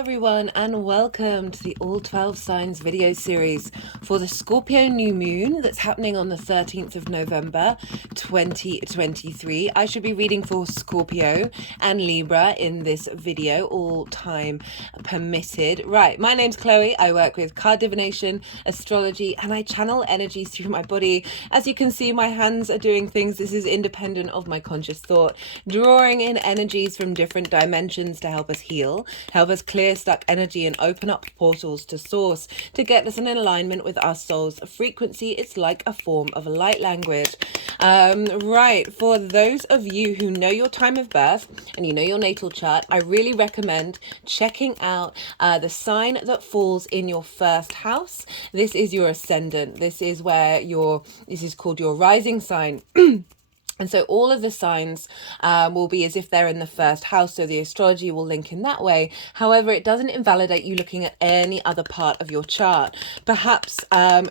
everyone, and welcome to the All 12 Signs video series for the Scorpio New Moon that's happening on the 13th of November 2023. I should be reading for Scorpio and Libra in this video, all time permitted. Right, my name's Chloe. I work with card divination, astrology, and I channel energies through my body. As you can see, my hands are doing things. This is independent of my conscious thought, drawing in energies from different dimensions to help us heal, help us clear stuck energy and open up portals to source, to get us in alignment with our soul's frequency. It's like a form of light language. Right, for those of you who know your time of birth and you know your natal chart, I really recommend checking out the sign that falls in your first house. This is your ascendant. This is where this is called your rising sign. And so all of the signs will be as if they're in the first house, so the astrology will link in that way. However, it doesn't invalidate you looking at any other part of your chart. Perhaps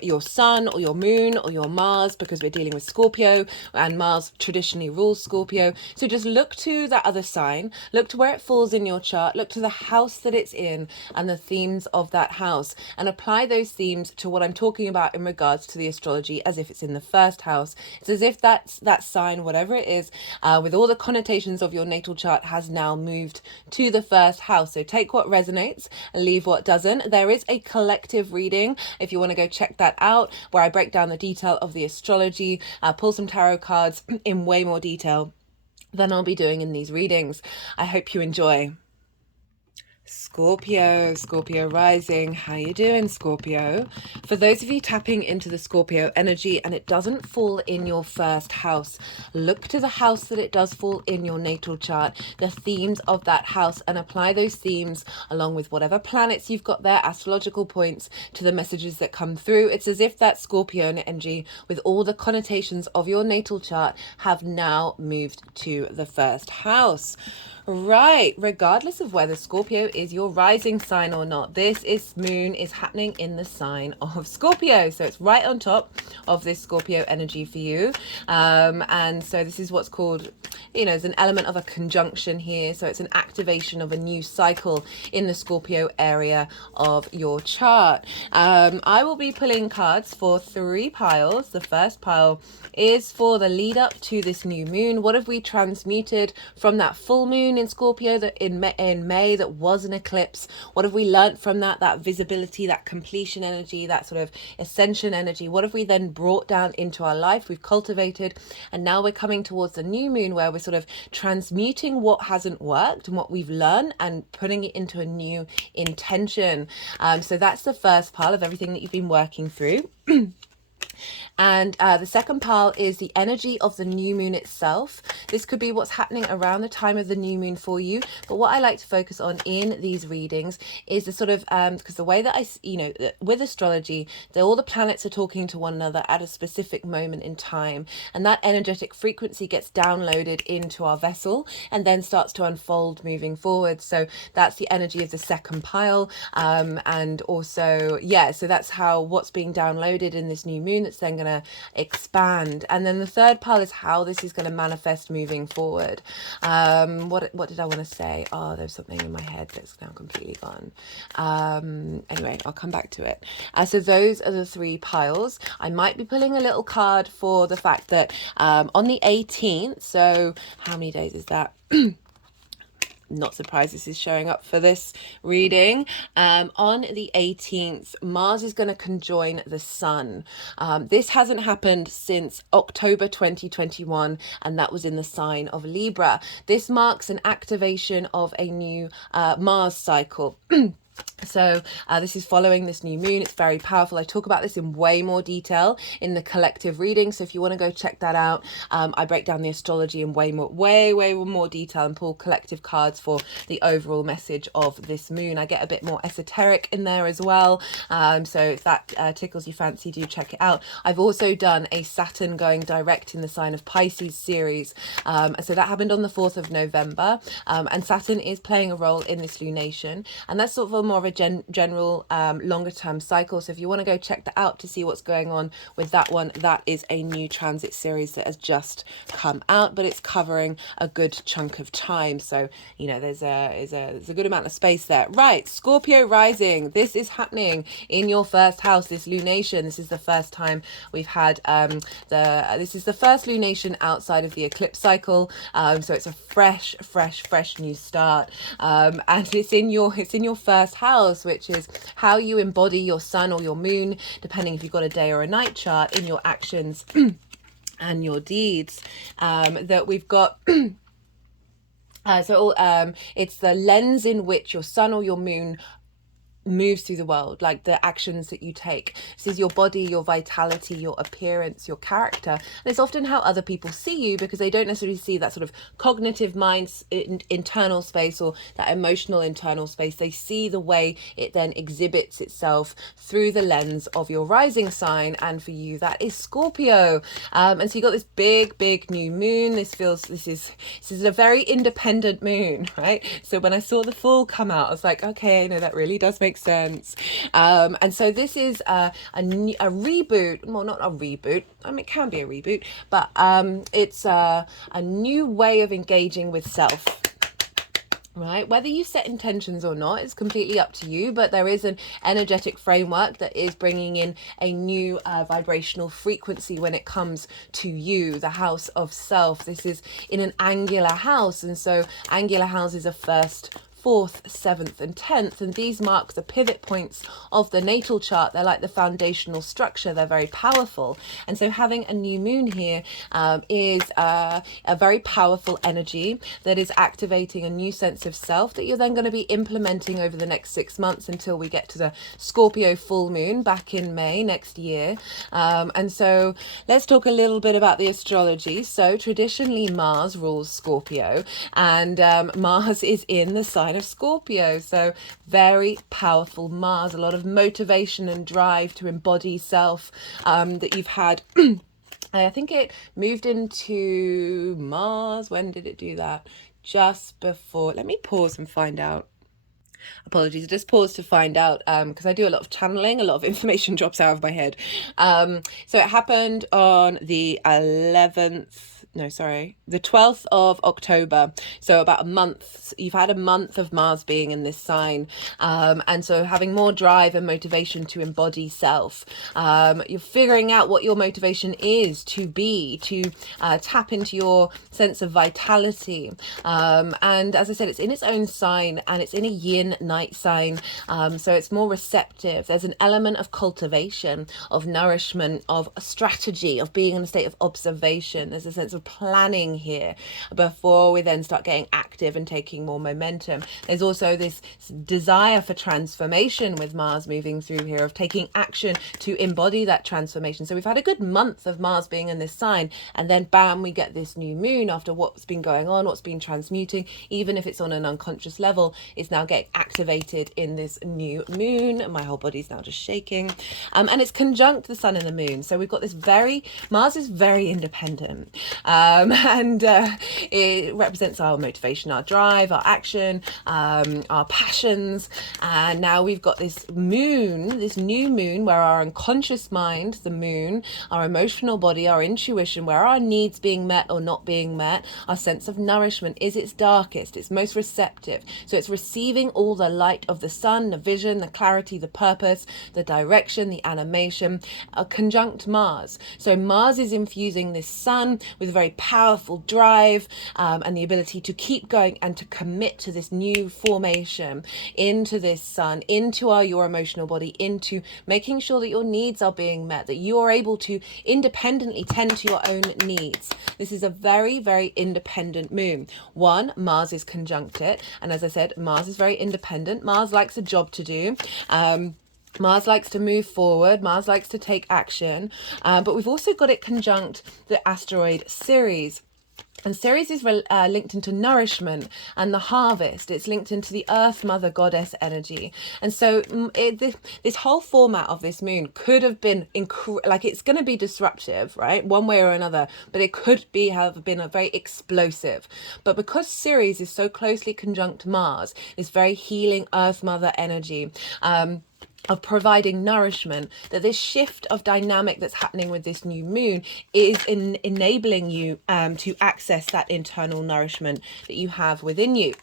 your sun or your moon or your Mars, because we're dealing with Scorpio, and Mars traditionally rules Scorpio. So just look to that other sign, look to where it falls in your chart, look to the house that it's in and the themes of that house, and apply those themes to what I'm talking about in regards to the astrology as if it's in the first house. It's as if that sign, whatever it is, with all the connotations of your natal chart, has now moved to the first house. So take what resonates and leave what doesn't. There is a collective reading if you want to go check that out, where I break down the detail of the astrology, pull some tarot cards in way more detail than I'll be doing in these readings. I hope you enjoy. Scorpio rising. How you doing, Scorpio? For those of you tapping into the Scorpio energy and it doesn't fall in your first house, look to the house that it does fall in your natal chart, the themes of that house, and apply those themes along with whatever planets you've got there, astrological points, to the messages that come through. It's as if that Scorpio energy with all the connotations of your natal chart have now moved to the first house. Right, regardless of whether Scorpio is your rising sign or not, this moon is happening in the sign of Scorpio, so it's right on top of this Scorpio energy for you. And so this is what's called, there's an element of a conjunction here, so it's an activation of a new cycle in the Scorpio area of your chart. I will be pulling cards for 3 piles. The first pile is for the lead up to this new moon. What have we transmuted from that full moon in Scorpio that in May that was an eclipse? What have we learnt from that visibility, that completion energy, that sort of ascension energy? What have we then brought down into our life? We've cultivated, and now we're coming towards the new moon where we're sort of transmuting what hasn't worked and what we've learned and putting it into a new intention. So that's the first pile of everything that you've been working through. And the second pile is the energy of the new moon itself. This could be what's happening around the time of the new moon for you. But what I like to focus on in these readings is the sort of, because the way that with astrology, all the planets are talking to one another at a specific moment in time. And that energetic frequency gets downloaded into our vessel and then starts to unfold moving forward. So that's the energy of the second pile. And also, so that's how what's being downloaded in this new moon that's then going to expand. And then the third pile is how this is going to manifest moving forward. What did I want to say? Oh, there's something in my head that's now completely gone. Anyway, I'll come back to it. So those are the 3 piles. I might be pulling a little card for the fact that on the 18th, so how many days is that? Not surprised this is showing up for this reading. On the 18th, Mars is going to conjoin the Sun. This hasn't happened since October 2021, and that was in the sign of Libra. This marks an activation of a new Mars cycle. So this is following this new moon. It's very powerful. I talk about this in way more detail in the collective reading. So if you want to go check that out, I break down the astrology in way more detail and pull collective cards for the overall message of this moon. I get a bit more esoteric in there as well. So if that tickles your fancy, do check it out. I've also done a Saturn going direct in the sign of Pisces series. So that happened on the 4th of November. And Saturn is playing a role in this lunation. And that's sort of more of a a general longer term cycle. So if you want to go check that out to see what's going on with that one, that is a new transit series that has just come out, but it's covering a good chunk of time. So, you know, there's a good amount of space there. Right, Scorpio rising. This is happening in your first house, this lunation. This is the first time we've had this is the first lunation outside of the eclipse cycle. So it's a fresh new start. And it's in your first house, which is how you embody your sun or your moon, depending if you've got a day or a night chart, in your actions and your deeds. That we've got it's the lens in which your sun or your moon moves through the world, like the actions that you take. This is your body, your vitality, your appearance, your character. And it's often how other people see you, because they don't necessarily see that sort of cognitive mind internal space or that emotional internal space. They see the way it then exhibits itself through the lens of your rising sign, and for you that is Scorpio. And so you got this big new moon. This is a very independent moon, right? So when I saw the full come out, I was like, okay, no, that really does make sense. And so this is a reboot. Well, not a reboot. I mean, it can be a reboot, but it's a new way of engaging with self. Right, whether you set intentions or not is completely up to you, but there is an energetic framework that is bringing in a new vibrational frequency when it comes to you, the house of self. This is in an angular house, and so angular houses are first, 4th, 7th and 10th, and these mark the pivot points of the natal chart. They're like the foundational structure. They're very powerful, and so having a new moon here is a very powerful energy that is activating a new sense of self that you're then going to be implementing over the next 6 months until we get to the Scorpio full moon back in May next year. And so let's talk a little bit about the astrology. So traditionally Mars rules Scorpio, and Mars is in the sign of Scorpio, so very powerful Mars, a lot of motivation and drive to embody self that you've had. I think it moved into Mars. When did it do that? Just before. Let me pause and find out. Apologies, I just paused to find out because I do a lot of channeling, a lot of information drops out of my head. So it happened on the 12th of October. So about a month. You've had a month of Mars being in this sign. And so having more drive and motivation to embody self. You're figuring out what your motivation is to be, to tap into your sense of vitality. And as I said, it's in its own sign, and it's in a yin night sign. So it's more receptive. There's an element of cultivation, of nourishment, of strategy, of being in a state of observation. There's a sense of planning here before we then start getting active and taking more momentum. There's also this desire for transformation with Mars moving through here, of taking action to embody that transformation. So we've had a good month of Mars being in this sign, and then bam, we get this new moon after what's been going on, what's been transmuting, even if it's on an unconscious level, it's now getting activated in this new moon. My whole body's now just shaking. And it's conjunct the sun and the moon. So we've got this Mars is very independent. And it represents our motivation, our drive, our action, our passions. And now we've got this new moon, where our unconscious mind, the moon, our emotional body, our intuition, where our needs being met or not being met, our sense of nourishment is its darkest, it's most receptive. So it's receiving all the light of the sun, the vision, the clarity, the purpose, the direction, the animation, conjunct Mars. So Mars is infusing this sun with a very powerful drive and the ability to keep going and to commit to this new formation, into this sun, into your emotional body, into making sure that your needs are being met, that you are able to independently tend to your own needs. This is a very, very independent moon. Mars is conjunct it, and as I said, Mars is very independent. Mars likes a job to do. Mars likes to move forward. Mars likes to take action. But we've also got it conjunct the asteroid Ceres. And Ceres is linked into nourishment and the harvest. It's linked into the Earth Mother Goddess energy. And so this whole format of this moon could have been, like, it's going to be disruptive, right? One way or another, but it could have been a very explosive. But because Ceres is so closely conjunct Mars, this very healing Earth Mother energy, of providing nourishment, that this shift of dynamic that's happening with this new moon is enabling you to access that internal nourishment that you have within you.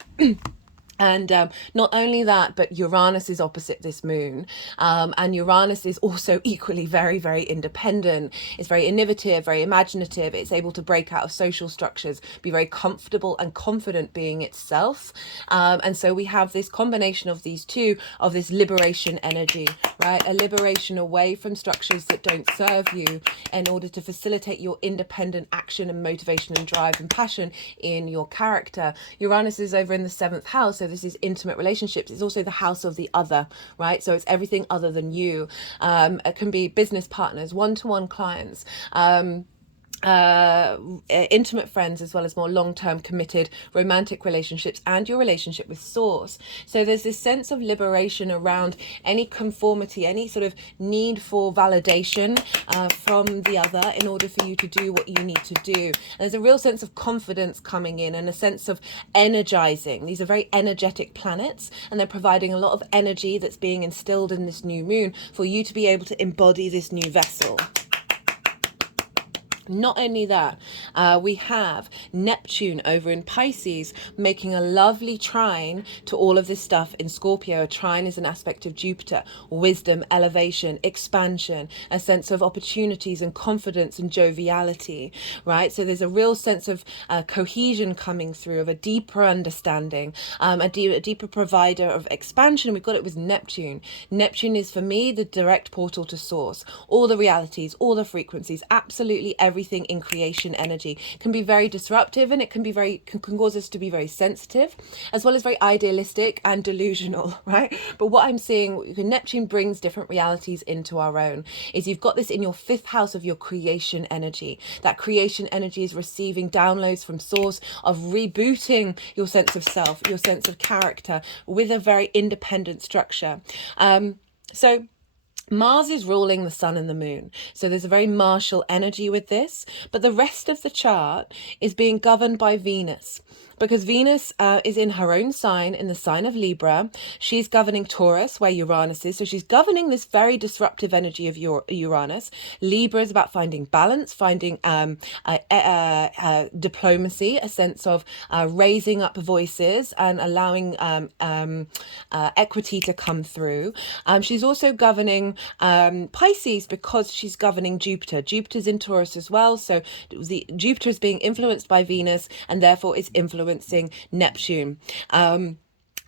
And not only that, but Uranus is opposite this moon. And Uranus is also equally very, very independent. It's very innovative, very imaginative. It's able to break out of social structures, be very comfortable and confident being itself. And so we have this combination of these two, of this liberation energy, right? A liberation away from structures that don't serve you in order to facilitate your independent action and motivation and drive and passion in your character. Uranus is over in the 7th house. So this is intimate relationships. It's also the house of the other, right? So it's everything other than you. It can be business partners, one-to-one clients, intimate friends, as well as more long-term committed romantic relationships, and your relationship with source. So there's this sense of liberation around any conformity, any sort of need for validation from the other in order for you to do what you need to do. And there's a real sense of confidence coming in, and a sense of energizing. These are very energetic planets, and they're providing a lot of energy that's being instilled in this new moon for you to be able to embody this new vessel. Not only that, we have Neptune over in Pisces making a lovely trine to all of this stuff in Scorpio. A trine is an aspect of Jupiter, wisdom, elevation, expansion, a sense of opportunities and confidence and joviality, right? So there's a real sense of cohesion coming through, of a deeper understanding, a deeper provider of expansion. We've got it with Neptune. Neptune is, for me, the direct portal to source. All the realities, all the frequencies, absolutely everything in creation energy can be very disruptive, and it can cause us to be very sensitive, as well as very idealistic and delusional, right? But what I'm seeing, Neptune brings different realities into our own, is you've got this in your 5th house of your creation energy. That creation energy is receiving downloads from source, of rebooting your sense of self, your sense of character, with a very independent structure. So Mars is ruling the sun and the moon. So there's a very martial energy with this. But the rest of the chart is being governed by Venus, because Venus is in her own sign, in the sign of Libra. She's governing Taurus, where Uranus is. So she's governing this very disruptive energy of Uranus. Libra is about finding balance, finding diplomacy, a sense of raising up voices and allowing equity to come through. She's also governing Pisces, because she's governing Jupiter. Jupiter's in Taurus as well. So Jupiter is being influenced by Venus, and therefore is influencing Neptune.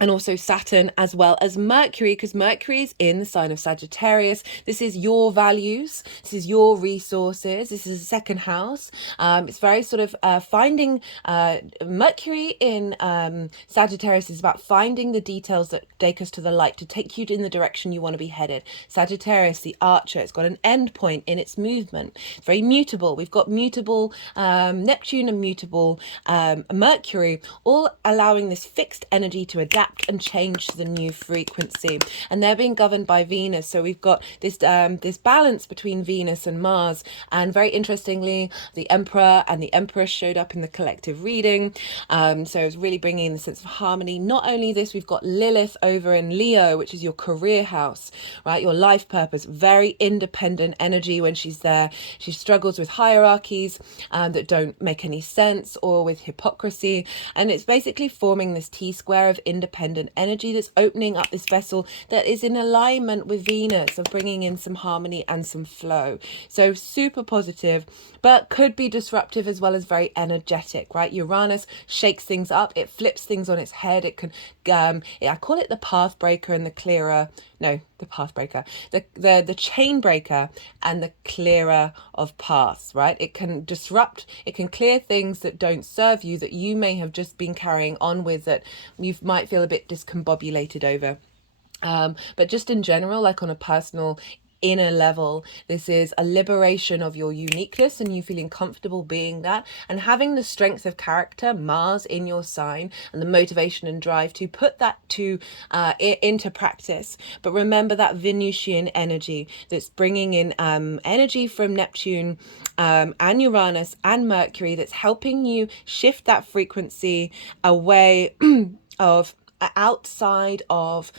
And also Saturn, as well as Mercury, because Mercury is in the sign of Sagittarius. This is your values. This is your resources. This is the 2nd house. It's very sort of finding, Mercury in Sagittarius is about finding the details that take us to the light, to take you in the direction you want to be headed. Sagittarius, the archer, it's got an end point in its movement. It's very mutable. We've got mutable Neptune and mutable Mercury, all allowing this fixed energy to adapt and change to the new frequency, and they're being governed by Venus. So we've got this this balance between Venus and Mars, and very interestingly, the Emperor and the Empress showed up in the collective reading. So it's really bringing the sense of harmony. Not only this, we've got Lilith over in Leo, which is your career house, right? Your life purpose. Very independent energy when she's there. She struggles with hierarchies that don't make any sense, or with hypocrisy, and it's basically forming this T-square of independent energy that's opening up this vessel that is in alignment with Venus, of bringing in some harmony and some flow. So super positive, but could be disruptive as well as very energetic, right? Uranus shakes things up. It flips things on its head. It can, I call it the path breaker and the clearer. No, the path breaker, the chain breaker and the clearer of paths, right? It can disrupt, it can clear things that don't serve you, that you may have just been carrying on with, that you might feel a bit discombobulated over. But just in general, like on a personal inner level. This is a liberation of your uniqueness and you feeling comfortable being that, and having the strength of character, Mars in your sign, and the motivation and drive to put that into practice. But remember that Venusian energy that's bringing in energy from Neptune and Uranus and Mercury, that's helping you shift that frequency away of outside of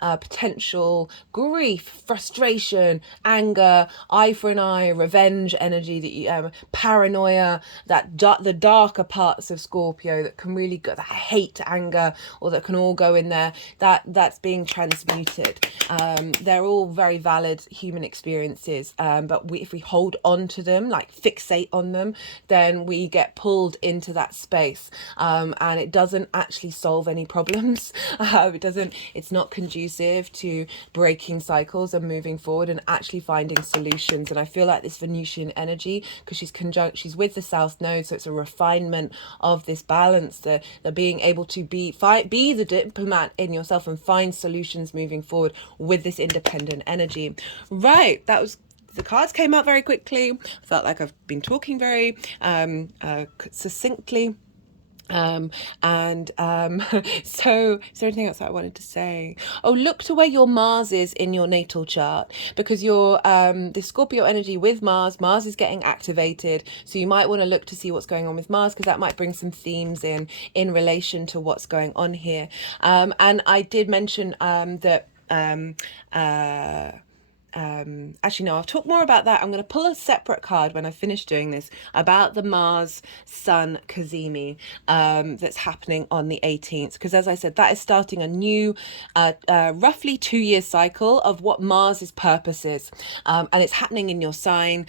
potential grief, frustration, anger, eye for an eye, revenge energy, that you, paranoia, that the darker parts of Scorpio that can really go, that hate, anger, or that can all go in there, that's being transmuted. They're all very valid human experiences, but if we hold on to them, like fixate on them, then we get pulled into that space, and it doesn't actually solve any problems. It's not conducive to breaking cycles and moving forward and actually finding solutions. And I feel like this Venusian energy, because she's with the South Node, so it's a refinement of this balance, the being able to be the diplomat in yourself and find solutions moving forward with this independent energy. Right, that was, the cards came out very quickly. I felt like I've been talking very succinctly. So is there anything else that I wanted to say? Oh, look to where your Mars is in your natal chart, because your the Scorpio energy with Mars is getting activated, so you might want to look to see what's going on with Mars, because that might bring some themes in relation to what's going on here. And I did mention that actually no, I'll talk more about that. I'm going to pull a separate card when I finish doing this about the Mars Sun Cazimi that's happening on the 18th, because as I said, that is starting a new roughly 2-year cycle of what Mars's purpose is, and it's happening in your sign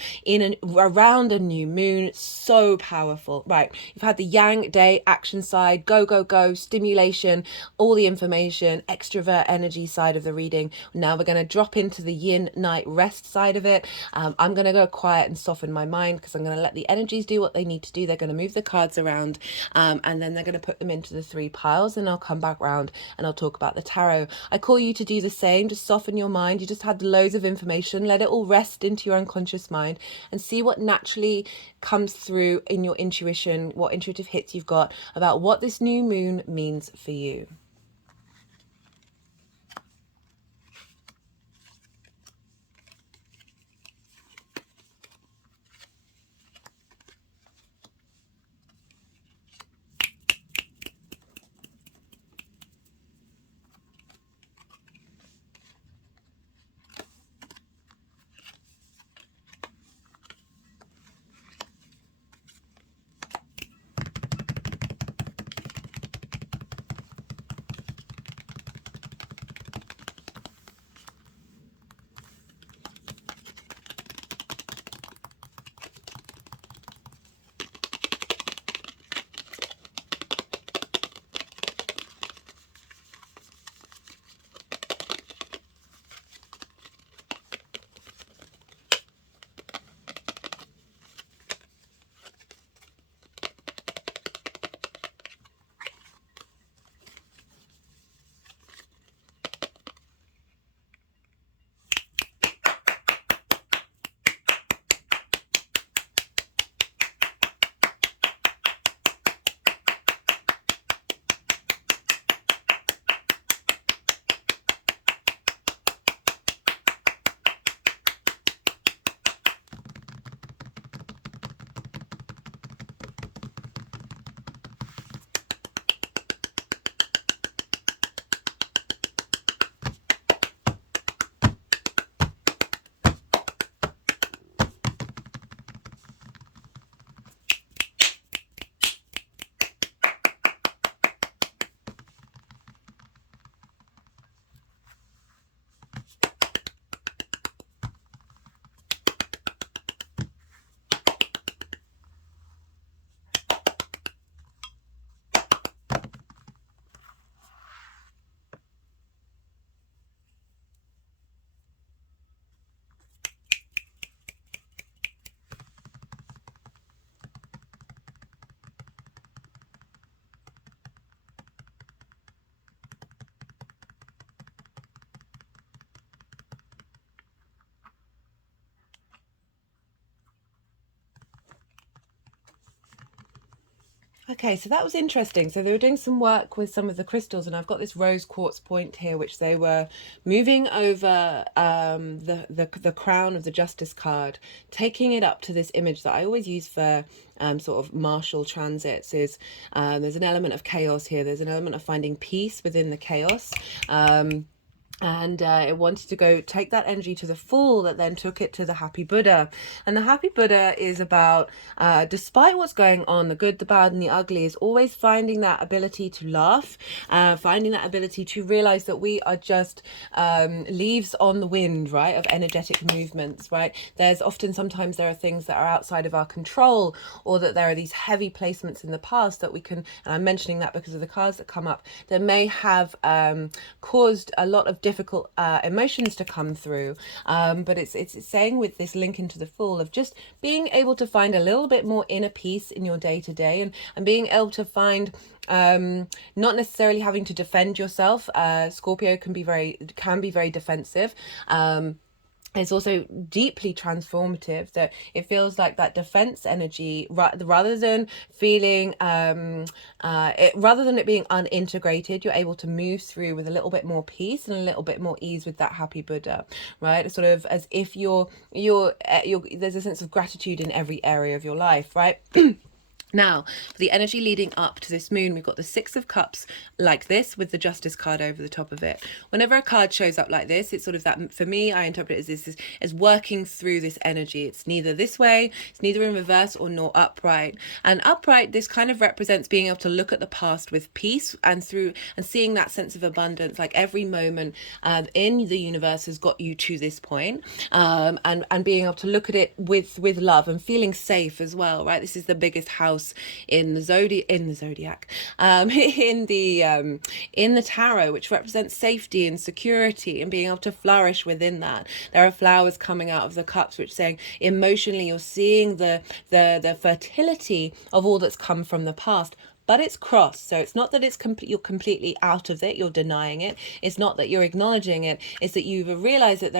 around a new moon. So powerful. Right, you've had the Yang day action side, go, stimulation, all the information, extrovert energy side of the reading. Now we're going to drop into the Yin night rest side of it. I'm going to go quiet and soften my mind, because I'm going to let the energies do what they need to do. They're going to move the cards around, and then they're going to put them into the 3 piles, and I'll come back round and I'll talk about the tarot. I call you to do the same. Just soften your mind. You just had loads of information. Let it all rest into your unconscious mind and see what naturally comes through in your intuition, what intuitive hits you've got about what this new moon means for you. Okay, so that was interesting. So they were doing some work with some of the crystals, and I've got this rose quartz point here, which they were moving over the crown of the Justice card, taking it up to this image that I always use for sort of martial transits. Is there's an element of chaos here. There's an element of finding peace within the chaos. And it wanted to go take that energy to the Fool, that then took it to the Happy Buddha. And the Happy Buddha is about, despite what's going on, the good, the bad, and the ugly, is always finding that ability to laugh, finding that ability to realize that we are just leaves on the wind, right, of energetic movements, right? Sometimes there are things that are outside of our control, or that there are these heavy placements in the past that we can, and I'm mentioning that because of the cards that come up, that may have caused a lot of difficult emotions to come through, but it's saying with this link into the Fool of just being able to find a little bit more inner peace in your day-to-day, and being able to find not necessarily having to defend yourself. Scorpio can be very defensive. It's also deeply transformative, that it feels like that defense energy, rather than feeling rather than it being unintegrated, you're able to move through with a little bit more peace and a little bit more ease with that Happy Buddha, right? Sort of as if you're there's a sense of gratitude in every area of your life, right? Now, for the energy leading up to this moon, we've got the Six of Cups like this, with the Justice card over the top of it. Whenever a card shows up like this, it's sort of that, for me, I interpret it as this, as working through this energy. It's neither this way, it's neither in reverse or nor upright. And upright, this kind of represents being able to look at the past with peace, and seeing that sense of abundance, like every moment in the universe has got you to this point, and being able to look at it with love and feeling safe as well, right? This is the biggest house in the zodiac, in the tarot, which represents safety and security and being able to flourish within that. There are flowers coming out of the cups, which saying emotionally you're seeing the fertility of all that's come from the past. But it's crossed, so it's not that you're completely out of it, you're denying it. It's not that you're acknowledging it. It's that you've realized that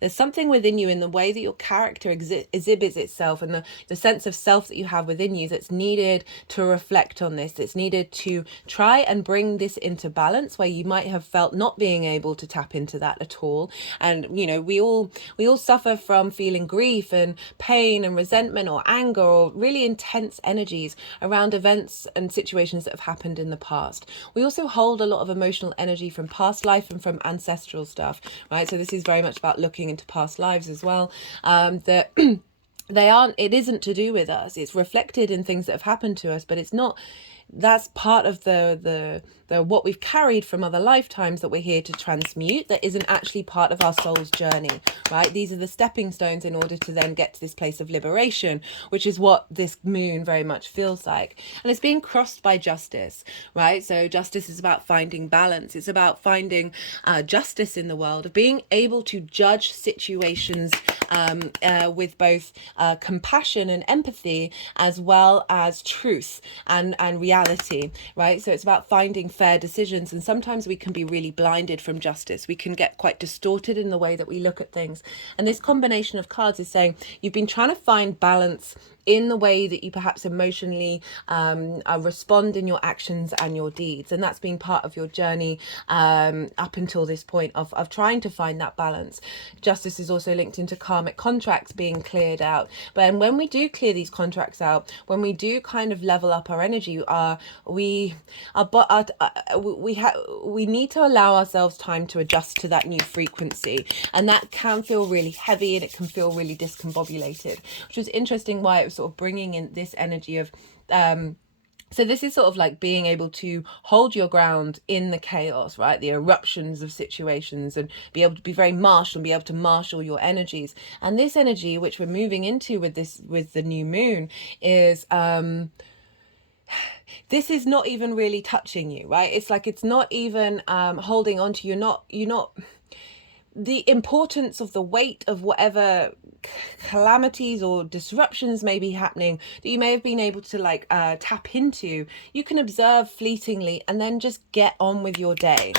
there's something within you, in the way that your character exhibits itself, and the sense of self that you have within you, that's needed to reflect on this. It's needed to try and bring this into balance, where you might have felt not being able to tap into that at all. And we all suffer from feeling grief and pain and resentment or anger, or really intense energies around events and situations that have happened in the past. We also hold a lot of emotional energy from past life and from ancestral stuff, right? So this is very much about looking into past lives as well. That it isn't to do with us. It's reflected in things that have happened to us, but it's not. That's part of the what we've carried from other lifetimes that we're here to transmute, that isn't actually part of our soul's journey, right? These are the stepping stones in order to then get to this place of liberation, which is what this moon very much feels like. And it's being crossed by justice, right? So justice is about finding balance. It's about finding justice in the world, of being able to judge situations with both compassion and empathy, as well as truth and reality, right? So it's about finding fair decisions, and sometimes we can be really blinded from justice. We can get quite distorted in the way that we look at things. And this combination of cards is saying you've been trying to find balance in the way that you perhaps emotionally respond in your actions and your deeds, and that's been part of your journey up until this point of trying to find that balance. Justice is also linked into karmic contracts being cleared out, but when we do clear these contracts out, when we do kind of level up our energy, we need to allow ourselves time to adjust to that new frequency, and that can feel really heavy, and it can feel really discombobulated, which is interesting why it was sort of bringing in this energy of so this is sort of like being able to hold your ground in the chaos, right? The eruptions of situations, and be able to be very martial and be able to marshal your energies. And this energy, which we're moving into with the new moon, is this is not even really touching you, right? It's like it's not even holding on to you. You're not the importance of the weight of whatever calamities or disruptions may be happening that you may have been able to tap into. You can observe fleetingly and then just get on with your day.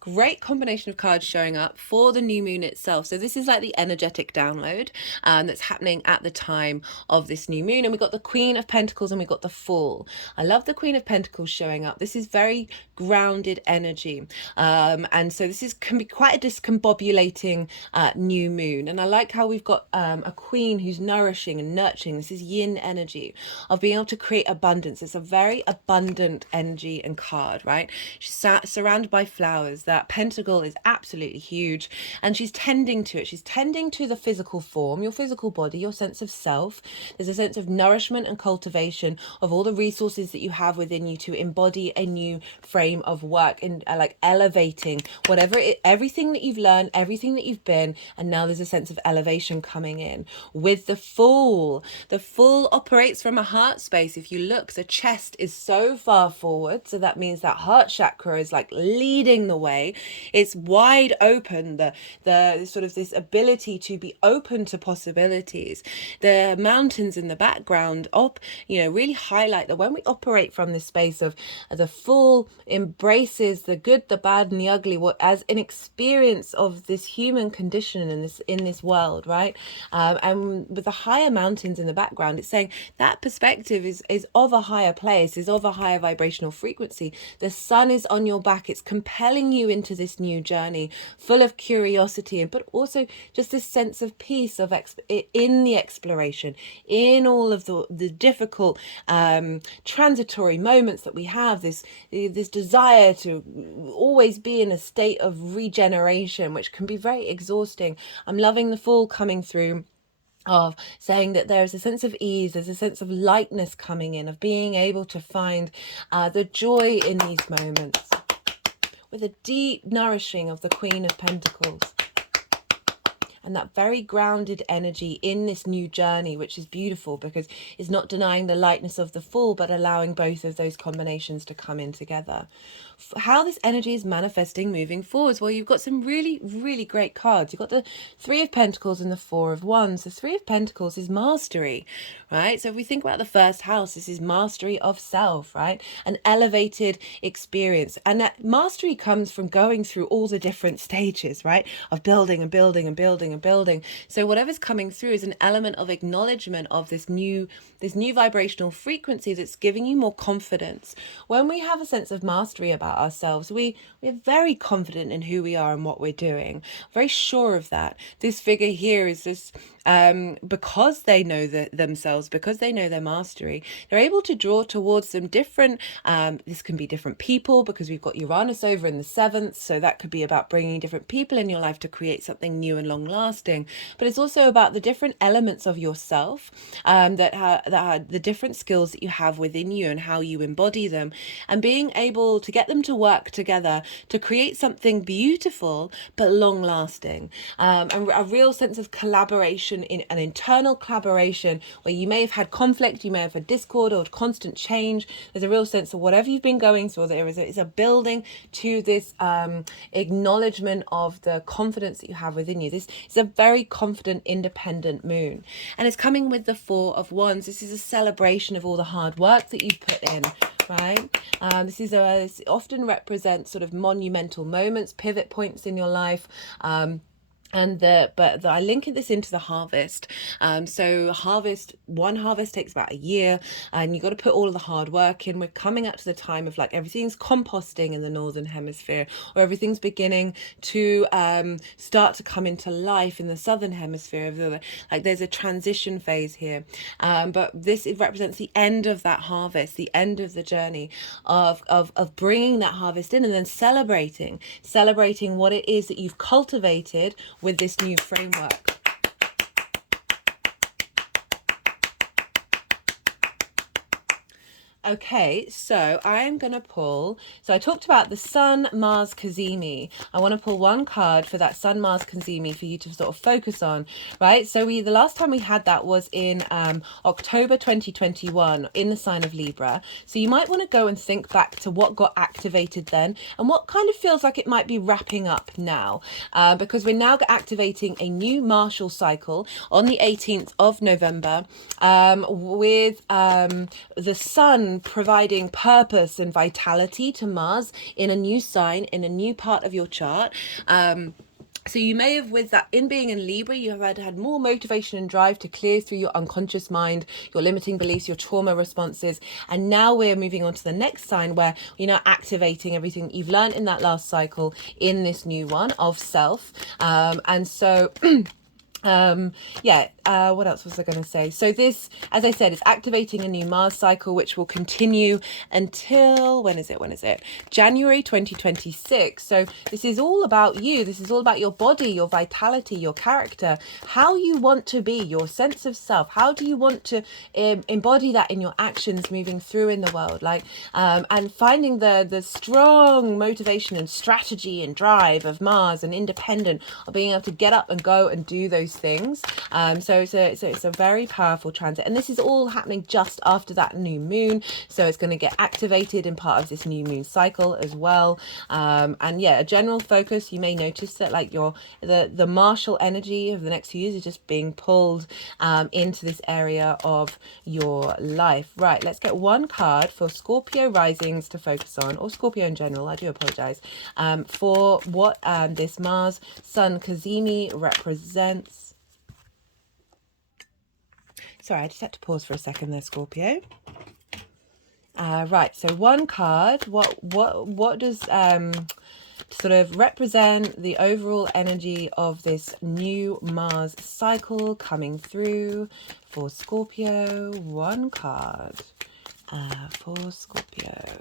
great combination of cards showing up for the new moon itself. So this is like the energetic download that's happening at the time of this new moon. And we got the Queen of Pentacles and we got the Fool. I love the Queen of Pentacles showing up. This is very grounded energy. And so this can be quite a discombobulating new moon. And I like how we've got a queen who's nourishing and nurturing. This is yin energy of being able to create abundance. It's a very abundant energy and card, right? She's surrounded by flowers. That pentacle is absolutely huge, and she's tending to it. She's tending to the physical form, your physical body, your sense of self. There's a sense of nourishment and cultivation of all the resources that you have within you to embody a new frame of work, in like elevating everything that you've learned, everything that you've been, and now there's a sense of elevation coming in. With the Fool, the Fool operates from a heart space. If you look, the chest is so far forward, so that means that heart chakra is like leading the way. It's wide open, the sort of this ability to be open to possibilities. The mountains in the background really highlight that when we operate from this space of the Fool embraces the good, the bad, and the ugly, as an experience of this human condition in this world, right? And with the higher mountains in the background, it's saying that perspective is of a higher place, is of a higher vibrational frequency. The sun is on your back. It's compelling you into this new journey, full of curiosity, but also just this sense of peace in the exploration, in all of the difficult transitory moments that we have. This desire to always be in a state of regeneration, which can be very exhausting. I'm loving the Fool coming through, of saying that there's a sense of ease, there's a sense of lightness coming in, of being able to find the joy in these moments, with a deep nourishing of the Queen of Pentacles. And that very grounded energy in this new journey, which is beautiful because it's not denying the lightness of the Fool, but allowing both of those combinations to come in together. How this energy is manifesting moving forwards, well, you've got some really, really great cards. You've got the Three of Pentacles and the Four of Wands. The Three of Pentacles is mastery, right? So if we think about the first house, this is mastery of self, right? An elevated experience. And that mastery comes from going through all the different stages, right? Of building and building and building and building. So whatever's coming through is an element of acknowledgement of this new vibrational frequency that's giving you more confidence. When we have a sense of mastery about ourselves, we're very confident in who we are and what we're doing, very sure of that. This figure here is this because they know themselves, because they know their mastery, they're able to draw towards them different this can be different people, because we've got Uranus over in the 7th, so that could be about bringing different people in your life to create something new and long lasting. But it's also about the different elements of yourself that are the different skills that you have within you and how you embody them, and being able to get them to work together to create something beautiful but long lasting, and a real sense of collaboration, in an internal collaboration where you may have had conflict, you may have had discord or constant change. There's a real sense of whatever you've been going through, there is a building to this acknowledgement of the confidence that you have within you. This is a very confident, independent moon, and it's coming with the Four of Wands. This is a celebration of all the hard work that you've put in, right? This often represents sort of monumental moments, pivot points in your life. I link this into the harvest. So one harvest takes about a year, and you've got to put all of the hard work in. We're coming up to the time of like everything's composting in the northern hemisphere, or everything's beginning to start to come into life in the southern hemisphere. Like there's a transition phase here, but it represents the end of that harvest, the end of the journey of bringing that harvest in, and then celebrating what it is that you've cultivated with this new framework. Okay, so I am going to pull, so I talked about the Sun Mars Cazimi. I want to pull one card for that Sun Mars Cazimi for you to sort of focus on, right? So the last time we had that was in October 2021 in the sign of Libra. So you might want to go and think back to what got activated then and what kind of feels like it might be wrapping up now, because we're now activating a new Martial cycle on the 18th of November with the Sun Sun providing purpose and vitality to Mars in a new sign, in a new part of your chart. So you may have, with that, in being in Libra, you have had more motivation and drive to clear through your unconscious mind, your limiting beliefs, your trauma responses. And now we're moving on to the next sign where you're now activating everything that you've learned in that last cycle in this new one of self. And so what else was I going to say? So this, as I said, is activating a new Mars cycle, which will continue until, when is it? January 2026. So this is all about you. This is all about your body, your vitality, your character, how you want to be, your sense of self. How do you want to embody that in your actions moving through in the world? And finding the strong motivation and strategy and drive of Mars and independent, of being able to get up and go and do those things. So it's a very powerful transit, and this is all happening just after that new moon, so it's going to get activated in part of this new moon cycle as well. And yeah, a general focus, you may notice that like the martial energy of the next few years is just being pulled into this area of your life. Right, let's get one card for Scorpio risings to focus on, or Scorpio in general, I do apologize, for what this Mars Sun Cazimi represents. Sorry, I just had to pause for a second there, Scorpio. Right, so one card. What does sort of represent the overall energy of this new Mars cycle coming through for Scorpio? One card for Scorpio.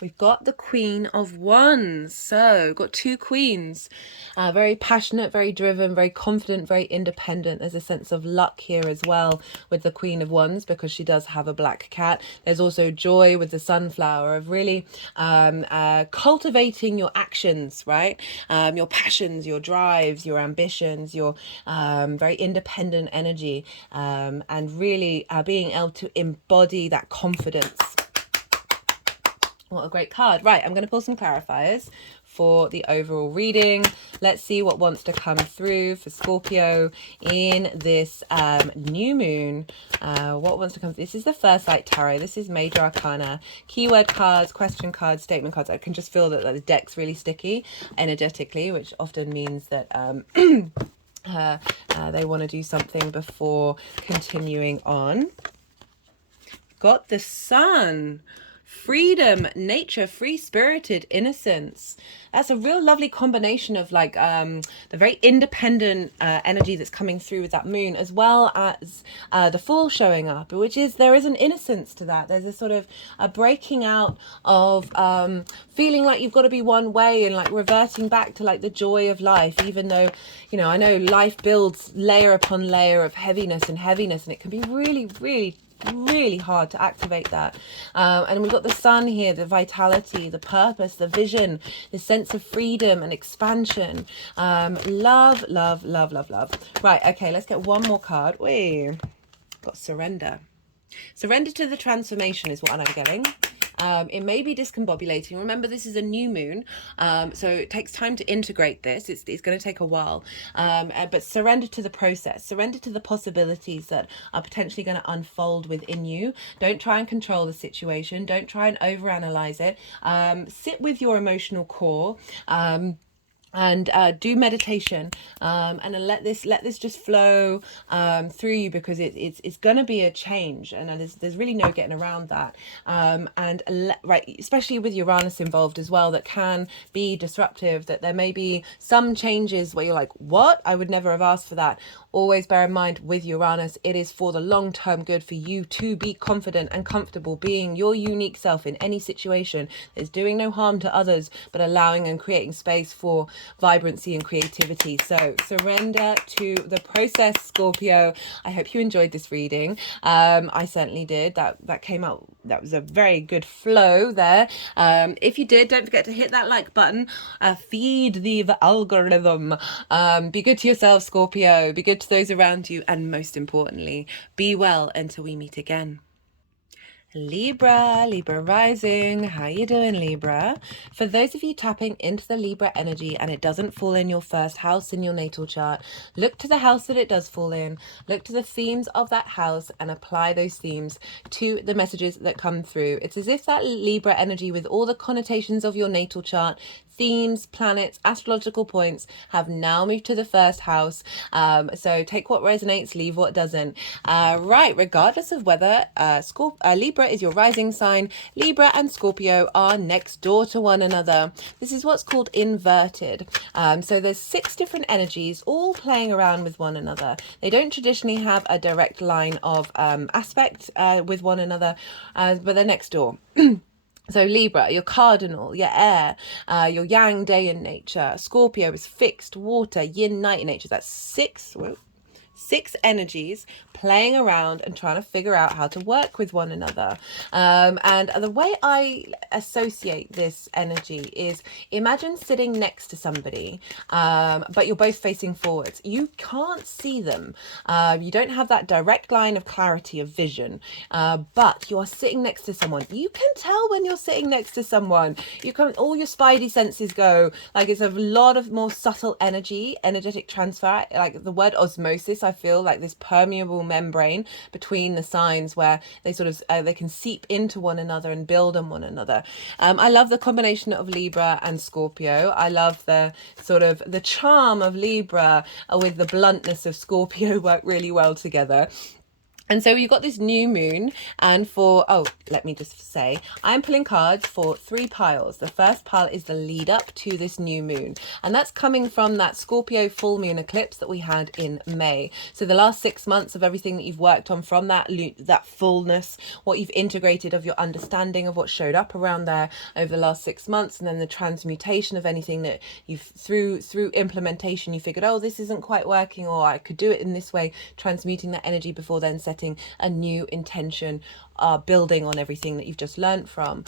We've got the Queen of Wands. So, got two queens. Very passionate, very driven, very confident, very independent. There's a sense of luck here as well with the Queen of Wands because she does have a black cat. There's also joy with the sunflower of really cultivating your actions, right? Your passions, your drives, your ambitions, your very independent energy, and really being able to embody that confidence. What a great card. Right, I'm going to pull some clarifiers for the overall reading. Let's see what wants to come through for Scorpio in this new moon. What wants to come through? This is the First Light Tarot. This is Major Arcana. Keyword cards, question cards, statement cards. I can just feel that the deck's really sticky energetically, which often means that they want to do something before continuing on. Got the Sun. Freedom, nature, free-spirited, innocence. That's a real lovely combination of like the very independent energy that's coming through with that moon, as well as the Fool showing up, which is, there is an innocence to that. There's a sort of a breaking out of feeling like you've got to be one way and like reverting back to like the joy of life, even though, you know, I know life builds layer upon layer of heaviness, and it can be really, really hard to activate that. And we've got the Sun here, the vitality, the purpose, the vision, the sense of freedom and expansion. Love. Right, okay, let's get one more card. Wait, got surrender. Surrender to the transformation is what I'm getting. It may be discombobulating. Remember, this is a new moon, so it takes time to integrate this. It's going to take a while, but surrender to the process. Surrender to the possibilities that are potentially going to unfold within you. Don't try and control the situation. Don't try and overanalyze it. Sit with your emotional core. And do meditation, and then let this just flow through you, because it's going to be a change, and there's really no getting around that. Right, especially with Uranus involved as well, that can be disruptive. That there may be some changes where you're like, what? I would never have asked for that. Always bear in mind with Uranus, it is for the long-term good for you to be confident and comfortable being your unique self in any situation. There's doing no harm to others, but allowing and creating space for vibrancy and creativity. So surrender to the process, Scorpio. I hope you enjoyed this reading. I certainly did. That came out, that was a very good flow there. If you did, don't forget to hit that like button. Feed the algorithm. Be good to yourself, Scorpio. Be good to those around you, and most importantly, be well until we meet again. Libra, Libra rising. How you doing, Libra? For those of you tapping into the Libra energy and it doesn't fall in your first house in your natal chart, look to the house that it does fall in, look to the themes of that house and apply those themes to the messages that come through. It's as if that Libra energy with all the connotations of your natal chart, themes, planets, astrological points have now moved to the first house. So take what resonates, leave what doesn't. Right, regardless of whether Libra is your rising sign, Libra and Scorpio are next door to one another. This is what's called inverted. So there's 6 different energies all playing around with one another. They don't traditionally have a direct line of aspect with one another, but they're next door. So Libra, your cardinal, your air, your yang, day in nature. Scorpio is fixed, water, yin, night in nature. That's 6 energies playing around and trying to figure out how to work with one another. And the way I associate this energy is, imagine sitting next to somebody, but you're both facing forwards. You can't see them. You don't have that direct line of clarity of vision, but you are sitting next to someone. You can tell when you're sitting next to someone. You can, all your spidey senses go. Like, it's a lot of more subtle energetic transfer. Like the word osmosis, I feel like this permeable membrane between the signs where they sort of they can seep into one another and build on one another. I love the combination of Libra and Scorpio. I love the sort of the charm of Libra with the bluntness of Scorpio work really well together. And so you've got this new moon, and let me just say, I'm pulling cards for 3 piles. The first pile is the lead up to this new moon, and that's coming from that Scorpio full moon eclipse that we had in May. So the last 6 months of everything that you've worked on from that fullness, what you've integrated of your understanding of what showed up around there over the last 6 months, and then the transmutation of anything that you've through implementation you figured, oh, this isn't quite working, or I could do it in this way, transmuting that energy before then setting a new intention, building on everything that you've just learned from.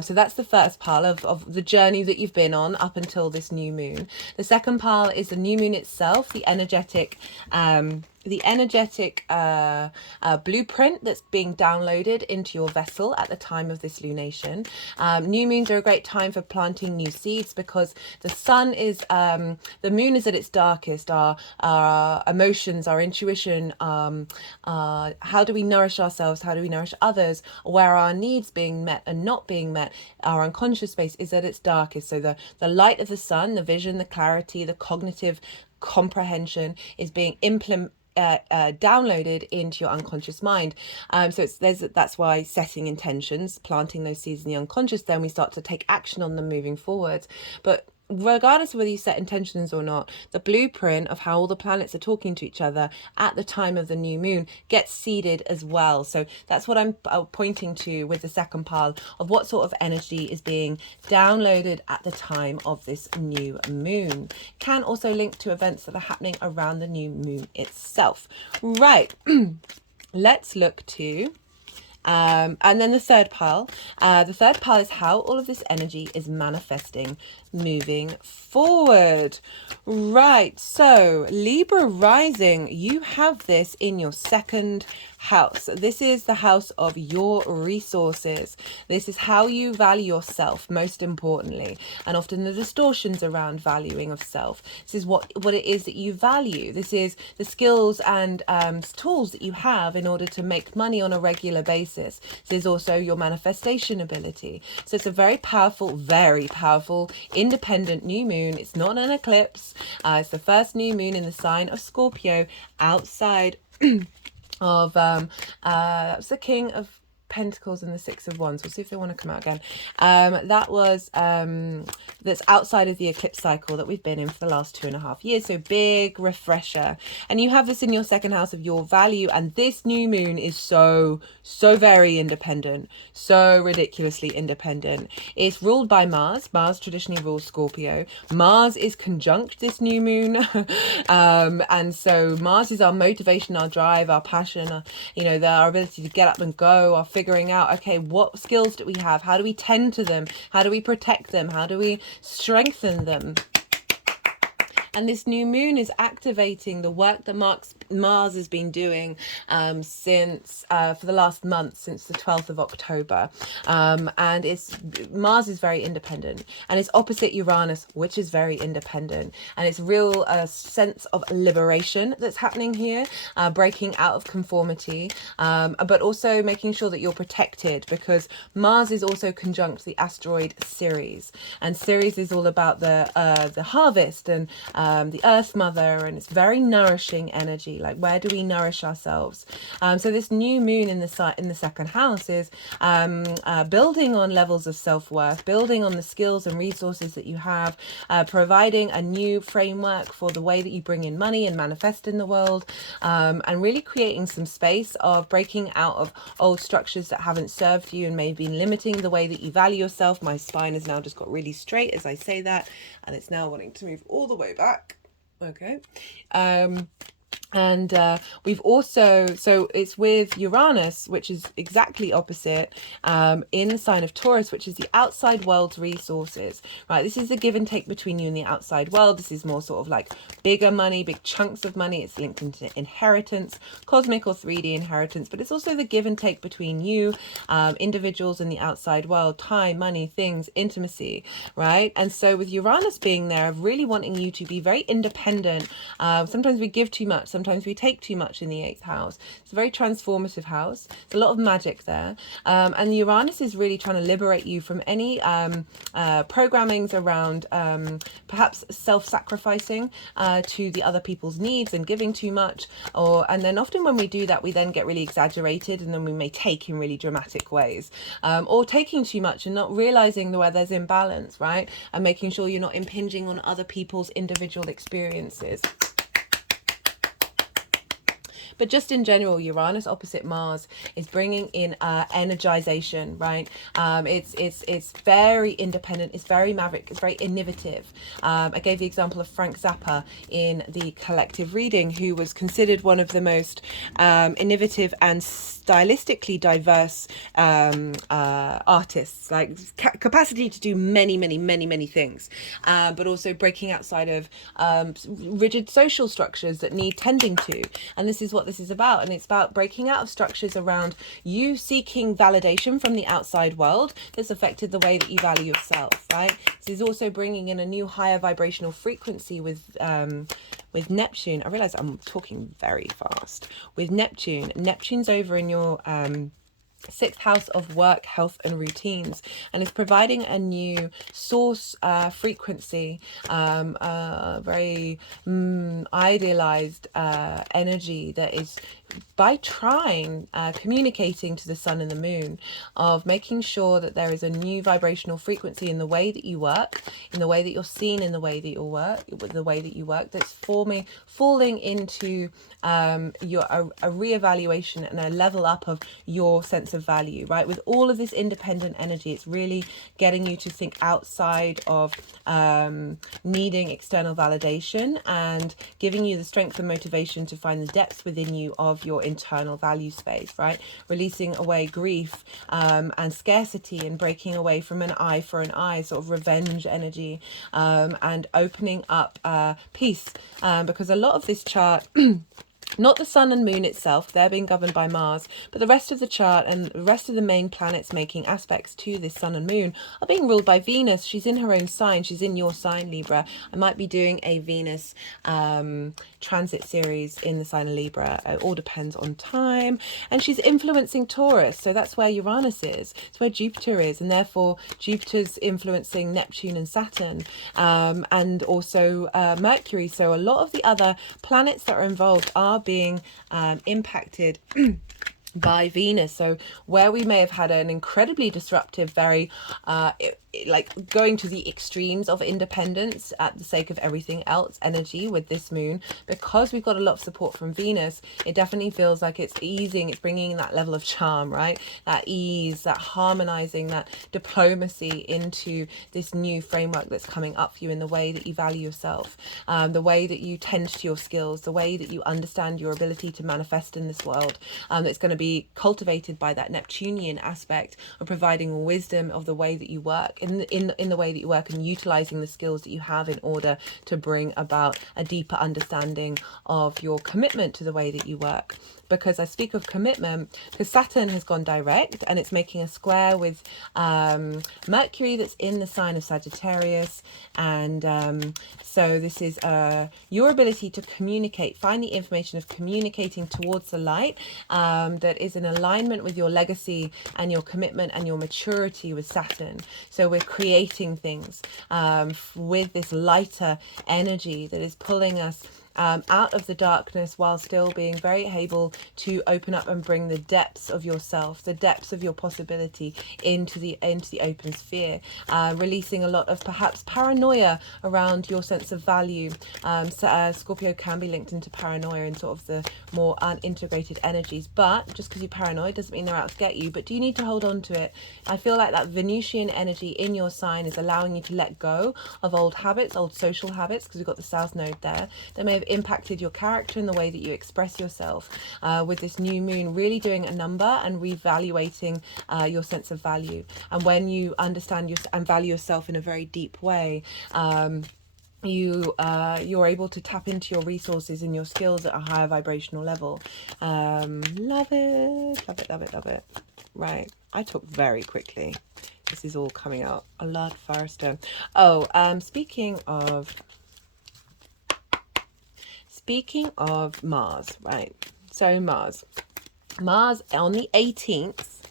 So that's the first pile of the journey that you've been on up until this new moon. The second pile is the new moon itself, the energetic blueprint that's being downloaded into your vessel at the time of this lunation. New moons are a great time for planting new seeds because the sun is, the moon is at its darkest. Our emotions, our intuition, how do we nourish ourselves? How do we nourish others? Where are our needs being met and not being met? Our unconscious space is at its darkest. So the light of the sun, the vision, the clarity, the cognitive comprehension is being downloaded into your unconscious mind. So that's why setting intentions, planting those seeds in the unconscious, then we start to take action on them moving forwards. But regardless of whether you set intentions or not, the blueprint of how all the planets are talking to each other at the time of the new moon gets seeded as well. So that's what I'm pointing to with the second pile of what sort of energy is being downloaded at the time of this new moon. Can also link to events that are happening around the new moon itself. Right. Let's look to and then the third pile. The third pile is how all of this energy is manifesting moving forward. Right, so Libra rising, you have this in your second house. This is the house of your resources. This is how you value yourself, most importantly, and often the distortions around valuing of self. This is what it is that you value. This is the skills and tools that you have in order to make money on a regular basis. This is also your manifestation ability. So it's a very powerful, independent new moon. It's not an eclipse. It's the first new moon in the sign of Scorpio outside of that was the King of Pentacles and the Six of Wands. We'll see if they want to come out again. That was that's outside of the eclipse cycle that we've been in for the last 2.5 years. So big refresher. And you have this in your second house of your value. And this new moon is so very independent, so ridiculously independent. It's ruled by Mars. Mars traditionally rules Scorpio. Mars is conjunct this new moon. And so Mars is our motivation, our drive, our passion, our ability to get up and go, our figuring out, okay, what skills do we have? How do we tend to them? How do we protect them? How do we strengthen them? And this new moon is activating the work that Mars has been doing since for the last month, since the 12th of October. And Mars is very independent, and it's opposite Uranus, which is very independent, and it's real sense of liberation that's happening here, breaking out of conformity, but also making sure that you're protected, because Mars is also conjunct the asteroid Ceres, and Ceres is all about the harvest and the Earth Mother, and it's very nourishing energy. Like, where do we nourish ourselves? So this new moon in the second house is building on levels of self-worth, building on the skills and resources that you have, providing a new framework for the way that you bring in money and manifest in the world, and really creating some space of breaking out of old structures that haven't served you and may have been limiting the way that you value yourself. My spine has now just got really straight as I say that, and it's now wanting to move all the way back. Okay. And we've also, so it's with Uranus, which is exactly opposite, in the sign of Taurus, which is the outside world's resources, right? This is the give and take between you and the outside world. This is more sort of like bigger money, big chunks of money. It's linked into inheritance, cosmic or 3D inheritance, but it's also the give and take between you, individuals, and the outside world, time, money, things, intimacy, right? And so with Uranus being there, really wanting you to be very independent. Sometimes we give too much, sometimes we take too much in the 8th house. It's a very transformative house. There's a lot of magic there. And Uranus is really trying to liberate you from any programmings around perhaps self-sacrificing to the other people's needs and giving too much. And then often when we do that, we then get really exaggerated, and then we may take in really dramatic ways. Or taking too much and not realizing where there's imbalance, right? And making sure you're not impinging on other people's individual experiences. But just in general, Uranus opposite Mars is bringing in energization, right? It's very independent, it's very maverick, it's very innovative. I gave the example of Frank Zappa in the collective reading, who was considered one of the most innovative and stylistically diverse artists, like capacity to do many things, but also breaking outside of rigid social structures that need tending to. And this is what this is about, and it's about breaking out of structures around you seeking validation from the outside world that's affected the way that you value yourself, right? This is also bringing in a new higher vibrational frequency with Neptune. I realize I'm talking very fast. With Neptune's over in your 6th house of work, health, and routines, and it's providing a new source frequency, very idealized energy that is, by trying communicating to the sun and the moon, of making sure that there is a new vibrational frequency in the way that you work, in the way that you're seen, in the way that you work, that's falling into a reevaluation and a level up of your sense of value, right? With all of this independent energy, it's really getting you to think outside of needing external validation, and giving you the strength and motivation to find the depths within you of your internal value space, right? Releasing away grief and scarcity, and breaking away from an eye for an eye, sort of revenge energy, and opening up peace, because a lot of this chart not the sun and moon itself, they're being governed by Mars, but the rest of the chart and the rest of the main planets making aspects to this sun and moon are being ruled by Venus. She's in her own sign. She's in your sign, Libra. I might be doing a Venus transit series in the sign of Libra. It all depends on time. And she's influencing Taurus. So that's where Uranus is. It's where Jupiter is. And therefore, Jupiter's influencing Neptune and Saturn, and also Mercury. So a lot of the other planets that are involved are being impacted by Venus. So where we may have had an incredibly disruptive, very like going to the extremes of independence at the sake of everything else energy with this moon, because we've got a lot of support from Venus, it definitely feels like it's easing, it's bringing that level of charm, right? That ease, that harmonizing, that diplomacy into this new framework that's coming up for you in the way that you value yourself, the way that you tend to your skills, the way that you understand your ability to manifest in this world. That's going to be be cultivated by that Neptunian aspect of providing wisdom of the way that you work, in the way that you work, and utilizing the skills that you have in order to bring about a deeper understanding of your commitment to the way that you work. Because I speak of commitment because Saturn has gone direct and it's making a square with Mercury that's in the sign of Sagittarius. And so this is your ability to communicate, find the information of communicating towards the light that is in alignment with your legacy and your commitment and your maturity with Saturn. So we're creating things with this lighter energy that is pulling us out of the darkness while still being very able to open up and bring the depths of yourself, the depths of your possibility into the open sphere, releasing a lot of perhaps paranoia around your sense of value. Scorpio can be linked into paranoia and sort of the more unintegrated energies, but just because you're paranoid doesn't mean they're out to get you. But do you need to hold on to it? I feel like that Venusian energy in your sign is allowing you to let go of old habits, old social habits, because we've got the South Node there, that may have impacted your character and the way that you express yourself, with this new moon really doing a number and reevaluating your sense of value. And when you understand and value yourself in a very deep way, you're able to tap into your resources and your skills at a higher vibrational level. Love it, love it, love it, love it. Right, I talk very quickly. This is all coming out a lot faster. Oh, speaking of Mars, right? So Mars on the 18th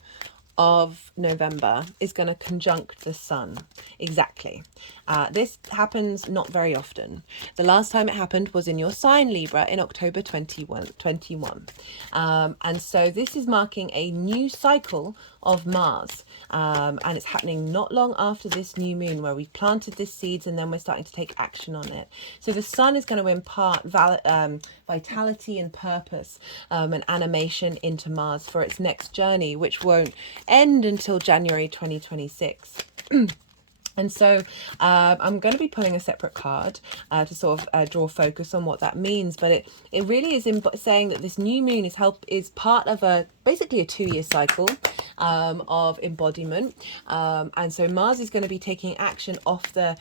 of November is going to conjunct the Sun. Exactly. This happens not very often. The last time it happened was in your sign Libra in October 21. And so this is marking a new cycle of Mars. And it's happening not long after this new moon where we've planted this seeds and then we're starting to take action on it. So the Sun is going to impart vitality and purpose and animation into Mars for its next journey, which won't end until January 2026. And so I'm going to be pulling a separate card to sort of draw focus on what that means. But it really is saying that this new moon is part of basically a 2-year cycle of embodiment. And so Mars is going to be taking action off the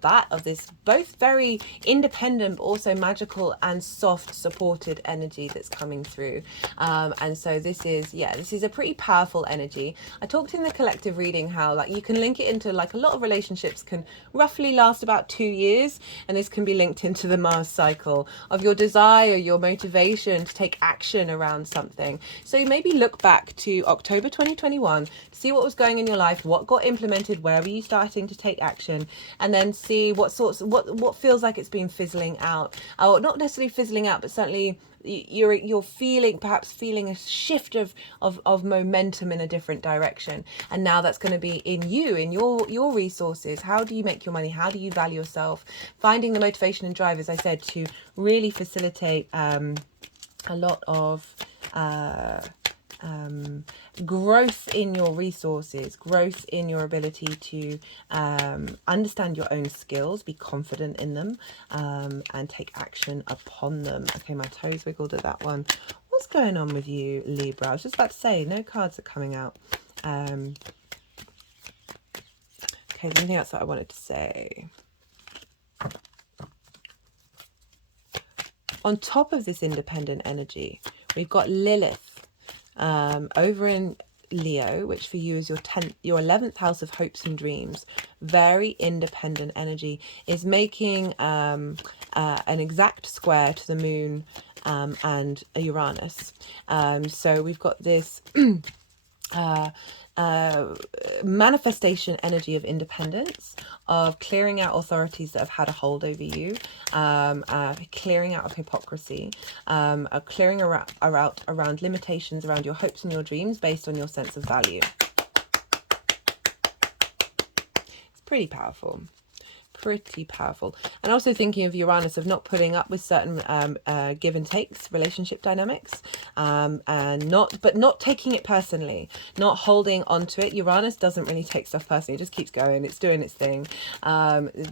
bat of this both very independent but also magical and soft supported energy that's coming through. And so this is a pretty powerful energy. I talked in the collective reading how like you can link it into like a lot of relationships can roughly last about 2 years, and this can be linked into the Mars cycle of your desire, your motivation to take action around something. So maybe look back to October 2021 to see what was going in your life, what got implemented, where were you starting to take action, and then see what feels like it's been fizzling out, or not necessarily fizzling out, but certainly you're perhaps feeling a shift of momentum in a different direction. And now that's going to be in your resources. How do you make your money? How do you value yourself? Finding the motivation and drive, as I said, to really facilitate a lot of growth in your resources, growth in your ability to understand your own skills, be confident in them, and take action upon them. Okay, my toes wiggled at that one. What's going on with you, Libra? I was just about to say, no cards are coming out. Okay, is there anything else that I wanted to say? On top of this independent energy, we've got Lilith over in Leo, which for you is your 11th house of hopes and dreams. Very independent energy, is making an exact square to the moon and Uranus. So we've got this manifestation energy of independence, of clearing out authorities that have had a hold over you, clearing out of hypocrisy, clearing around limitations around your hopes and your dreams based on your sense of value. It's pretty powerful. Pretty powerful. And also thinking of Uranus, of not putting up with certain give and takes, relationship dynamics, and not taking it personally, not holding on to it. Uranus doesn't really take stuff personally, it just keeps going, it's doing its thing.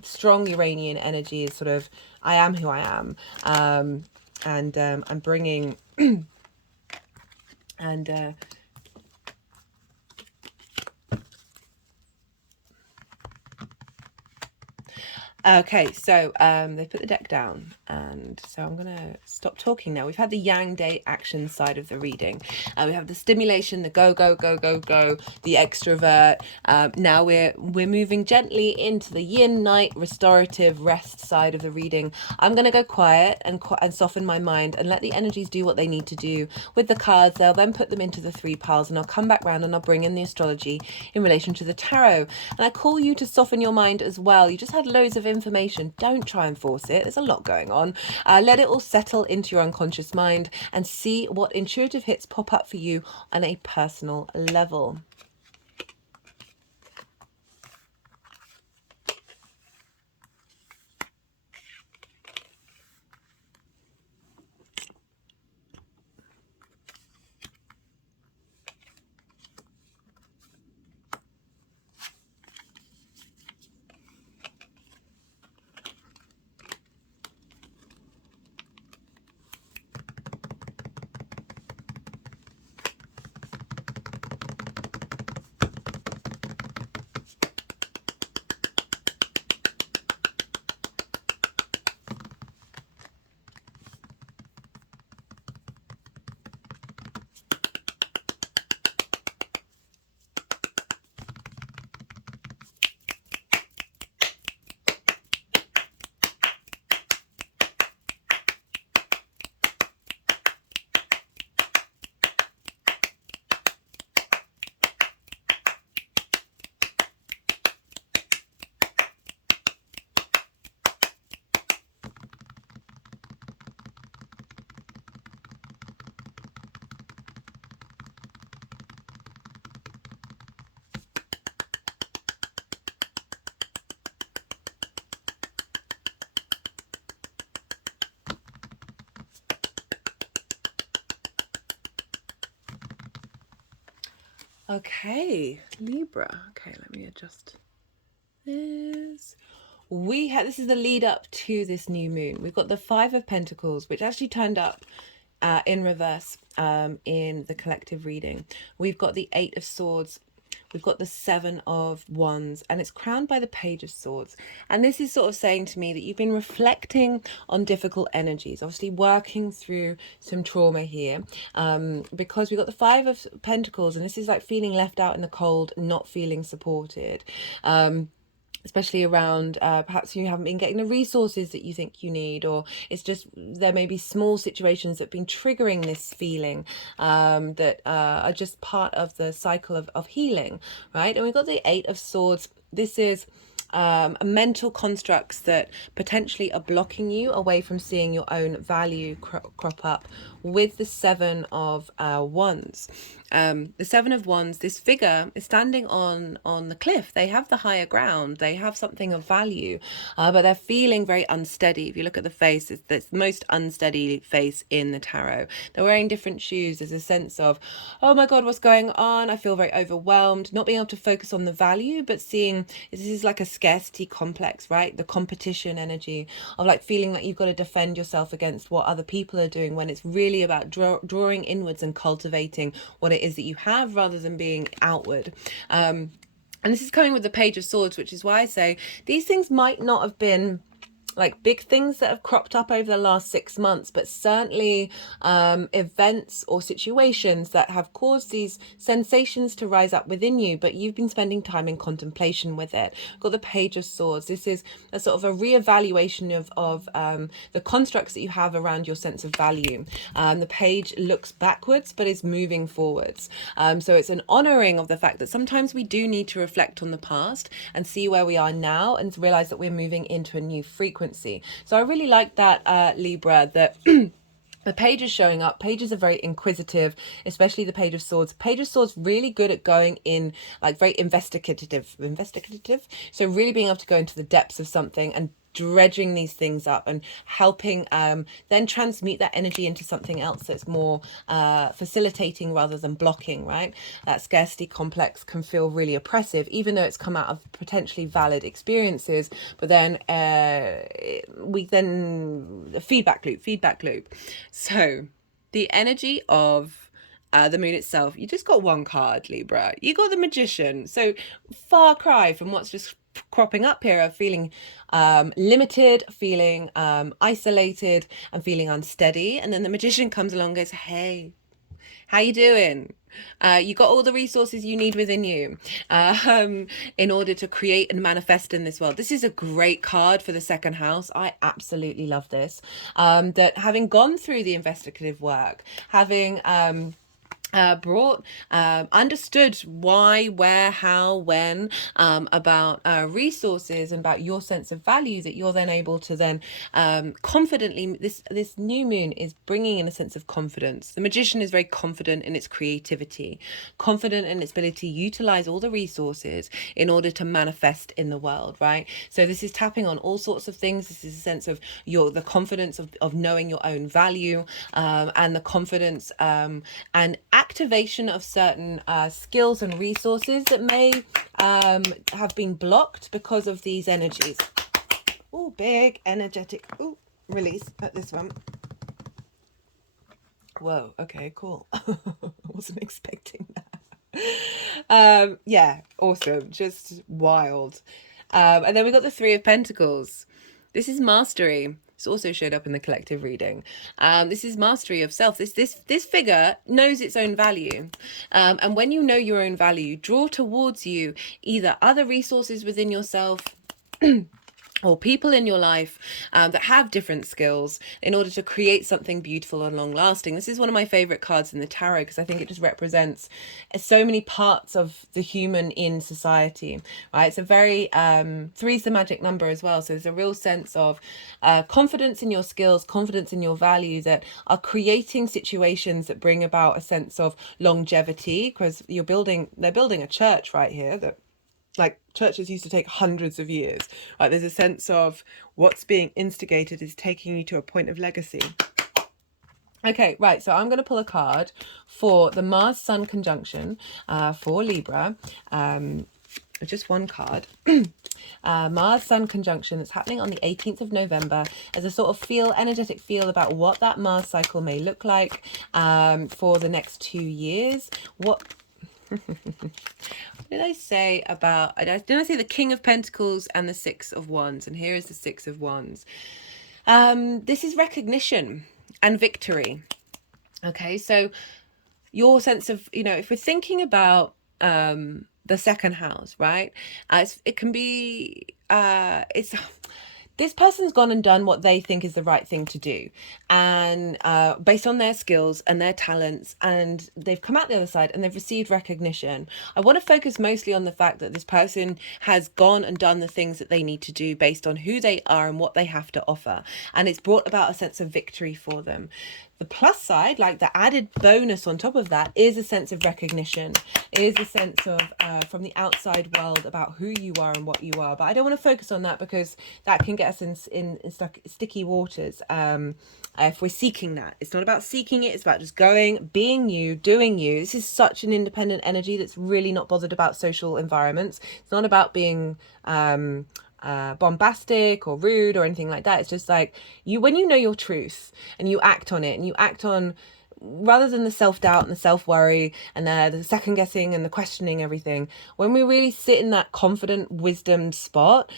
Strong Uranian energy is sort of, I am who I am, and I'm bringing And okay, so they put the deck down, and so I'm gonna stop talking now. We've had the Yang Day action side of the reading. We have the stimulation, the go go go go go, the extrovert. Now we're moving gently into the Yin Night restorative rest side of the reading. I'm gonna go quiet and soften my mind and let the energies do what they need to do with the cards. They'll then put them into the 3 piles, and I'll come back round and I'll bring in the astrology in relation to the tarot. And I call you to soften your mind as well. You just had loads of information. Don't try and force it. There's a lot going on. Let it all settle into your unconscious mind and see what intuitive hits pop up for you on a personal level. Okay, Libra. Okay, let me adjust this. This is the lead up to this new moon. We've got the 5 of Pentacles, which actually turned up in reverse in the collective reading. We've got the 8 of Swords. We've got the 7 of Wands, and it's crowned by the Page of Swords. And this is sort of saying to me that you've been reflecting on difficult energies, obviously working through some trauma here, because we've got the 5 of Pentacles, and this is like feeling left out in the cold, not feeling supported. Especially around perhaps you haven't been getting the resources that you think you need, or it's just there may be small situations that have been triggering this feeling that are just part of the cycle of healing, right? And we've got the 8 of Swords. This is mental constructs that potentially are blocking you away from seeing your own value crop up with the 7 of Wands. The 7 of Wands, this figure is standing on the cliff. They have the higher ground. They have something of value, but they're feeling very unsteady. If you look at the face, it's the most unsteady face in the tarot. They're wearing different shoes. There's a sense of, oh my God, what's going on? I feel very overwhelmed, not being able to focus on the value, but seeing this is like a scarcity complex, right? The competition energy of like feeling like you've got to defend yourself against what other people are doing, when it's really about drawing inwards and cultivating what it is that you have rather than being outward. And this is coming with the Page of Swords, which is why I say these things might not have been like big things that have cropped up over the last 6 months, but certainly events or situations that have caused these sensations to rise up within you, but you've been spending time in contemplation with it. We've got the Page of Swords. This is a sort of a reevaluation of the constructs that you have around your sense of value. The page looks backwards but is moving forwards. So it's an honoring of the fact that sometimes we do need to reflect on the past and see where we are now and to realize that we're moving into a new frequency. So I really like that, Libra, that the page is showing up. Pages are very inquisitive, especially the Page of Swords. Page of Swords really good at going in, like very investigative. So really being able to go into the depths of something and dredging these things up and helping then transmute that energy into something else that's more facilitating rather than blocking, right? That scarcity complex can feel really oppressive, even though it's come out of potentially valid experiences, but then feedback loop. So the energy of the moon itself, you just got one card, Libra. You got the Magician. So far cry from what's just cropping up here of feeling limited, feeling isolated, and feeling unsteady. And then the Magician comes along and goes, hey, how you doing? You got all the resources you need within you in order to create and manifest in this world. This is a great card for the second house. I absolutely love this. That having gone through the investigative work, having understood why, where, how, when, about resources and about your sense of value, that you're then able to then confidently, this new moon is bringing in a sense of confidence. The Magician is very confident in its creativity, confident in its ability to utilize all the resources in order to manifest in the world, right? So this is tapping on all sorts of things. This is a sense of the confidence of knowing your own value, and the confidence and activation of certain skills and resources that may have been blocked because of these energies. Oh, big energetic release at this one. Whoa, okay, cool. Wasn't expecting that. Yeah, awesome, just wild. And then we got the Three of Pentacles. This is mastery. It's also showed up in the collective reading. This is mastery of self. This figure knows its own value. And when you know your own value, draw towards you either other resources within yourself or people in your life that have different skills in order to create something beautiful and long lasting. This is one of my favorite cards in the tarot because I think it just represents so many parts of the human in society, right? It's a very, three's the magic number as well. So there's a real sense of confidence in your skills, confidence in your value that are creating situations that bring about a sense of longevity, because they're building a church right here that, like, churches used to take hundreds of years. Like, there's a sense of what's being instigated is taking you to a point of legacy. Okay, right, so I'm going to pull a card for the Mars-Sun conjunction for Libra. Just one card. Mars-Sun conjunction that's happening on the 18th of November as a sort of energetic feel about what that Mars cycle may look like for the next 2 years. What did I say about, did I say the King of Pentacles and the Six of Wands? And here is the Six of Wands. This is recognition and victory. Okay, so your sense of, if we're thinking about the second house, right? It can be, this person's gone and done what they think is the right thing to do, and based on their skills and their talents, and they've come out the other side and they've received recognition. I want to focus mostly on the fact that this person has gone and done the things that they need to do based on who they are and what they have to offer, and it's brought about a sense of victory for them. The plus side, like the added bonus on top of that, is a sense of recognition, is a sense of from the outside world about who you are and what you are. But I don't want to focus on that because that can get us in sticky waters if we're seeking that. It's not about seeking it, it's about just going, being you, doing you. This is such an independent energy that's really not bothered about social environments. It's not about being bombastic or rude or anything like that. It's just like when you know your truth and you act on it, and you act on, rather than the self-doubt and the self-worry and the second guessing and the questioning everything, when we really sit in that confident wisdom spot,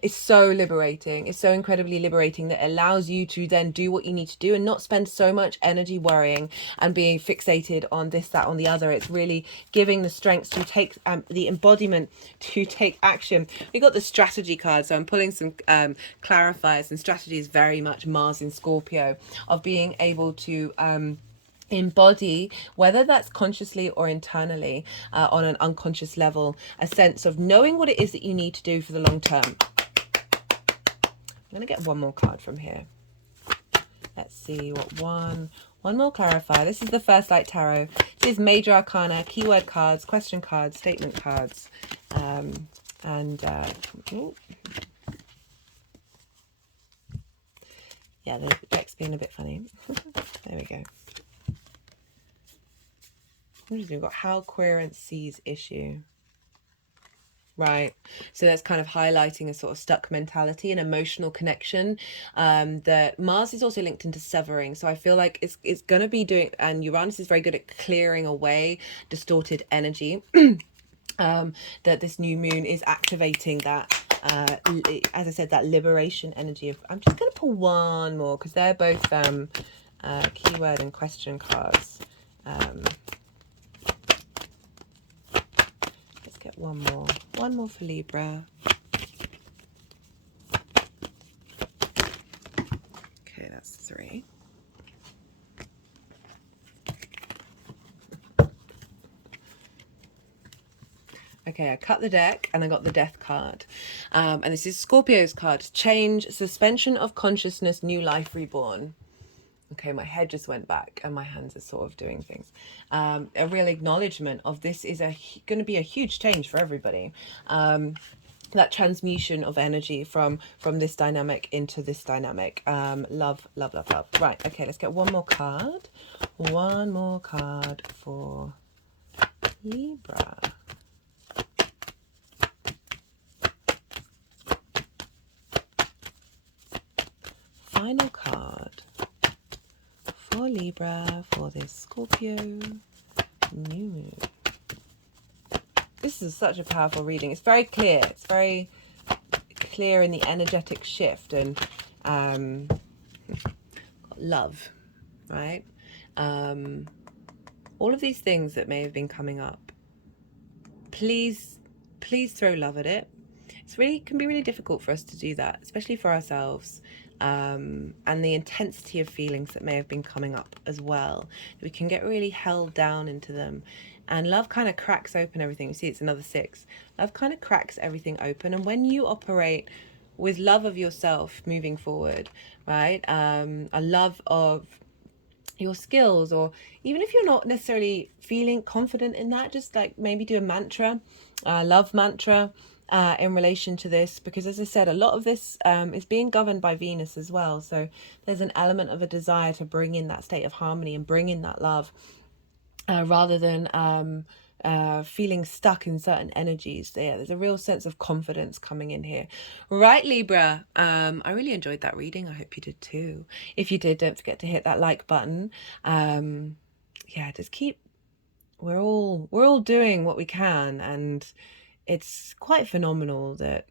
it's so liberating. It's so incredibly liberating that it allows you to then do what you need to do and not spend so much energy worrying and being fixated on this, that, on the other. It's really giving the strength to take the embodiment to take action. We got the strategy card, so I'm pulling some clarifiers, and strategy is very much Mars in Scorpio, of being able to embody, whether that's consciously or internally, on an unconscious level, a sense of knowing what it is that you need to do for the long term. I'm going to get one more card from here. Let's see what one more clarifier. This is the First Light Tarot. This is major arcana, keyword cards, question cards, statement cards, yeah, the deck's being a bit funny. There we go. We've got how querent sees issue. Right. So that's kind of highlighting a sort of stuck mentality and emotional connection. That Mars is also linked into severing. So I feel like it's going to be doing, and Uranus is very good at clearing away distorted energy. That this new moon is activating that, as I said, that liberation energy of, I'm just going to pull one more because they're both keyword and question cards. Let's get one more for Libra. Okay, that's 3. Okay, I cut the deck and I got the Death card. And this is Scorpio's card. Change, suspension of consciousness, new life reborn. Okay, my head just went back and my hands are sort of doing things. A real acknowledgement of this is going to be a huge change for everybody. That transmutation of energy from this dynamic into this dynamic. Love, love, love, love. Right, okay, let's get one more card. One more card for Libra. Final card for Libra for this Scorpio new moon. This is such a powerful reading. It's very clear. It's very clear in the energetic shift and love, right? All of these things that may have been coming up. Please throw love at it. It can be really difficult for us to do that, especially for ourselves. And the intensity of feelings that may have been coming up as well. We can get really held down into them. And love kind of cracks open everything. You see, it's another 6. Love kind of cracks everything open. And when you operate with love of yourself moving forward, right? A love of your skills, or even if you're not necessarily feeling confident in that, just like maybe do a mantra, love mantra, in relation to this, because as I said, a lot of this is being governed by Venus as well. So there's an element of a desire to bring in that state of harmony and bring in that love, rather than feeling stuck in certain energies. There's a real sense of confidence coming in here. Right, Libra, I really enjoyed that reading. I hope you did too. If you did, don't forget to hit that like button. Yeah, just we're all doing what we can, and it's quite phenomenal that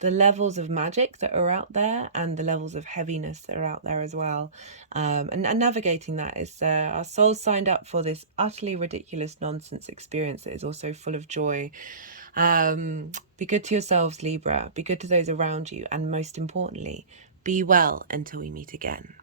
the levels of magic that are out there and the levels of heaviness that are out there as well. And navigating that is, our souls signed up for this utterly ridiculous nonsense experience that is also full of joy. Be good to yourselves, Libra. Be good to those around you. And most importantly, be well until we meet again.